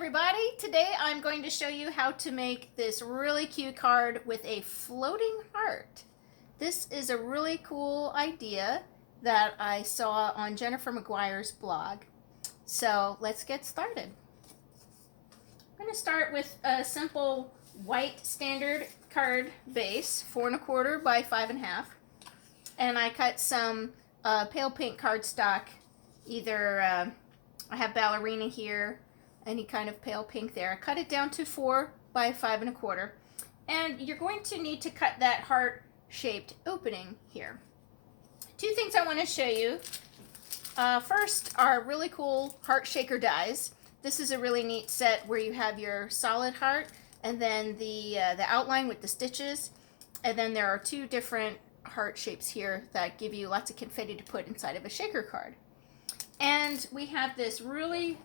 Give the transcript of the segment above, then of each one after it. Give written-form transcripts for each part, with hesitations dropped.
everybody! Today I'm going to show you how to make this really cute card with a floating heart. This is a really cool idea that I saw on Jennifer McGuire's blog. So let's get started. I'm going to start with a simple white standard card base, 4 1/4 by 5 1/2. And I cut some pale pink cardstock. Either I have ballerina here, any kind of pale pink there. I cut it down to 4 by 5 1/4. And you're going to need to cut that heart-shaped opening here. Two things I want to show you. First are really cool heart shaker dies. This is a really neat set where you have your solid heart and then the outline with the stitches. And then there are two different heart shapes here that give you lots of confetti to put inside of a shaker card. And we have this really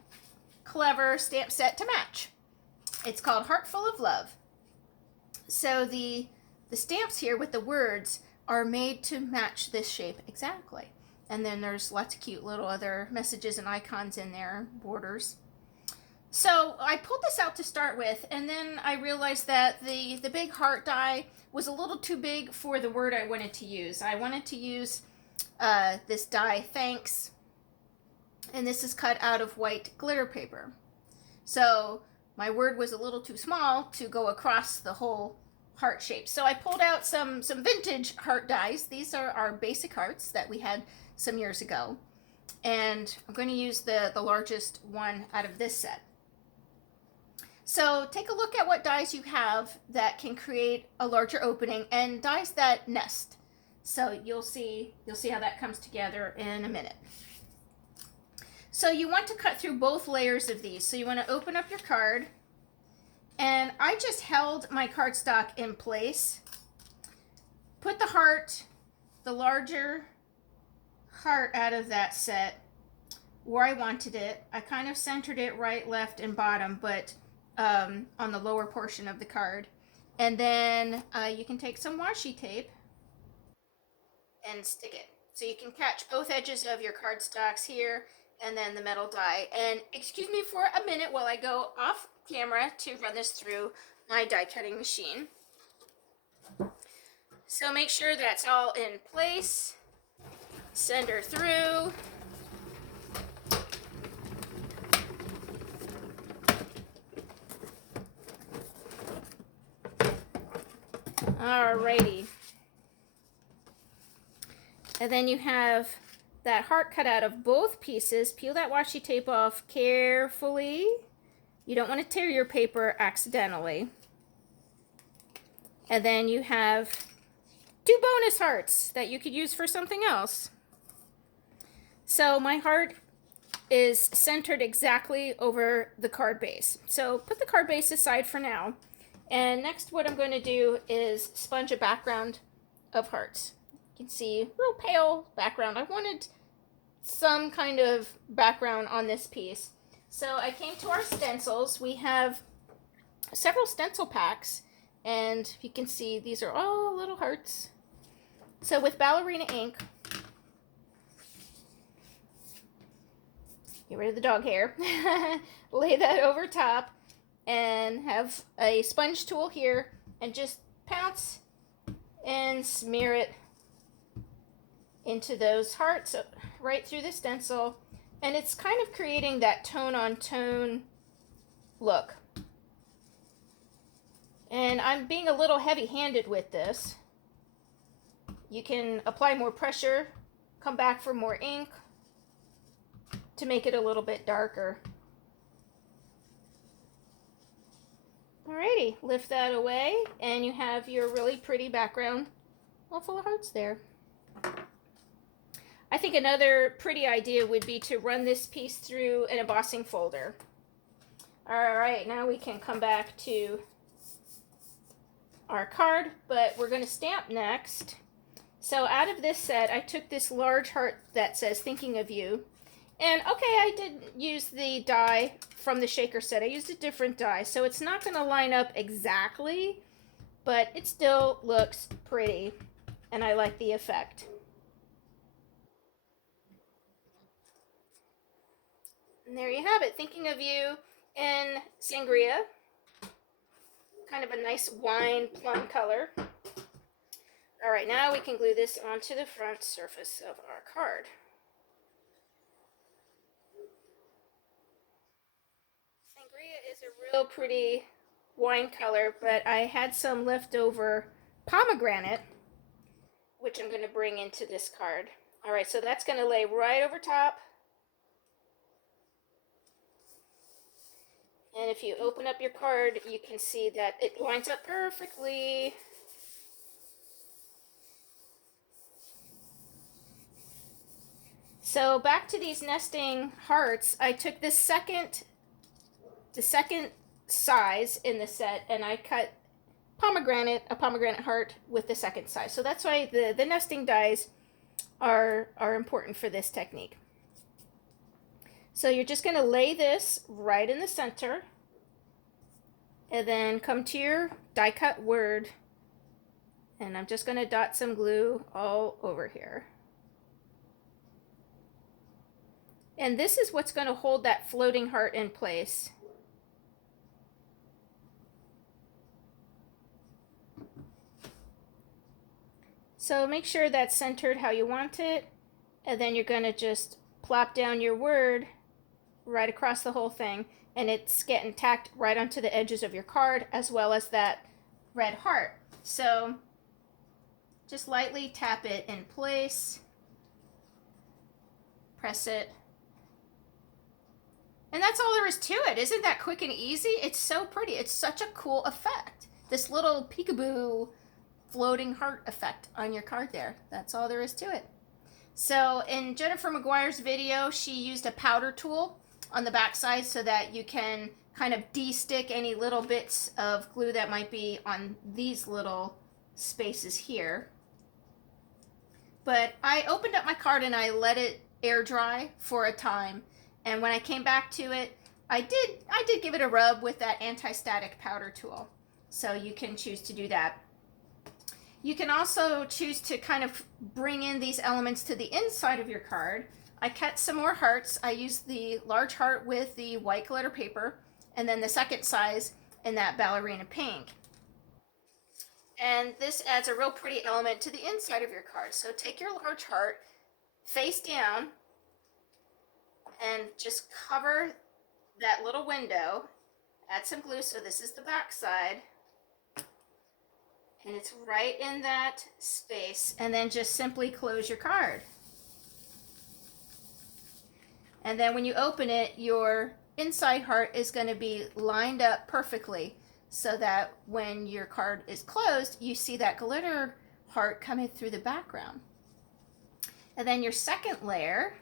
clever stamp set to match. It's called Heart Full of Love. So the stamps here with the words are made to match this shape exactly. And then there's lots of cute little other messages and icons in there, borders. So I pulled this out to start with, and then I realized that the big heart die was a little too big for the word I wanted to use. I wanted to use this die, thanks, and this is cut out of white glitter paper. So my word was a little too small to go across the whole heart shape. So I pulled out some vintage heart dies. These are our basic hearts that we had some years ago. And I'm going to use the largest one out of this set. So take a look at what dies you have that can create a larger opening and dies that nest. So you'll see how that comes together in a minute. So you want to cut through both layers of these. So you want to open up your card, and I just held my cardstock in place, put the heart, the larger heart out of that set where I wanted it. I kind of centered it right, left, and bottom, but on the lower portion of the card. And then you can take some washi tape and stick it. So you can catch both edges of your cardstocks here and then the metal die. And excuse me for a minute while I go off camera to run this through my die cutting machine. So make sure that's all in place. Send her through. Alrighty. And then you have that heart cut out of both pieces. Peel that washi tape off carefully. You don't want to tear your paper accidentally. And then you have 2 bonus hearts that you could use for something else. So my heart is centered exactly over the card base. So put the card base aside for now. And next what I'm going to do is sponge a background of hearts. You can see real pale background. I wanted some kind of background on this piece. So I came to our stencils. We have several stencil packs, and you can see these are all little hearts. So with ballerina ink, get rid of the dog hair, lay that over top, and have a sponge tool here, and just pounce and smear it into those hearts right through the stencil. And it's kind of creating that tone-on-tone look. And I'm being a little heavy-handed with this. You can apply more pressure, come back for more ink to make it a little bit darker. Alrighty, lift that away, and you have your really pretty background all full of hearts there. I think another pretty idea would be to run this piece through an embossing folder. Alright, now we can come back to our card, but we're going to stamp next. So out of this set, I took this large heart that says thinking of you. And okay, I did use the die from the shaker set. I used a different die, so it's not going to line up exactly, but it still looks pretty, and I like the effect. And there you have it, thinking of you in Sangria, kind of a nice wine plum color. All right, now we can glue this onto the front surface of our card. Sangria is a real pretty wine color, but I had some leftover pomegranate, which I'm going to bring into this card. All right, so that's going to lay right over top. And if you open up your card, you can see that it lines up perfectly. So back to these nesting hearts, I took the second size in the set, and I cut a pomegranate heart with the second size. So that's why the nesting dies are important for this technique. So you're just going to lay this right in the center, and then come to your die cut word, and I'm just going to dot some glue all over here. And this is what's going to hold that floating heart in place. So make sure that's centered how you want it, and then you're going to just plop down your word right across the whole thing, and it's getting tacked right onto the edges of your card, as well as that red heart. So just lightly tap it in place, press it, and that's all there is to it. Isn't that quick and easy? It's so pretty. It's such a cool effect. This little peekaboo floating heart effect on your card there. That's all there is to it. So in Jennifer McGuire's video, she used a powder tool on the back side so that you can kind of de-stick any little bits of glue that might be on these little spaces here. But I opened up my card and I let it air dry for a time. And when I came back to it, I did give it a rub with that anti-static powder tool. So you can choose to do that. You can also choose to kind of bring in these elements to the inside of your card. I cut some more hearts. I used the large heart with the white glitter paper, and then the second size in that ballerina pink. And this adds a real pretty element to the inside of your card. So take your large heart face down and just cover that little window. Add some glue, so this is the back side. And it's right in that space. And then just simply close your card. And then when you open it, your inside heart is going to be lined up perfectly, so that when your card is closed, you see that glitter heart coming through the background. And then your second layer,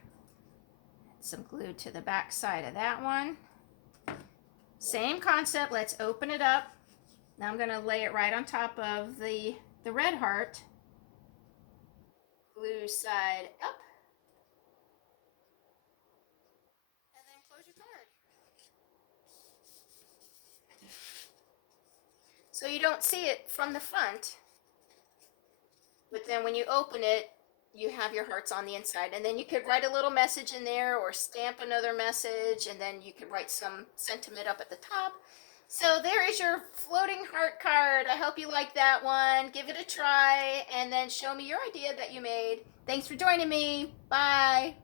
some glue to the back side of that one. Same concept. Let's open it up. Now I'm going to lay it right on top of the red heart. Glue side up. And then close your card. So you don't see it from the front, but then when you open it, you have your hearts on the inside, and then you could write a little message in there or stamp another message, and then you could write some sentiment up at the top. So there is your floating heart card. I hope you like that one. Give it a try, and then show me your idea that you made. Thanks for joining me. Bye.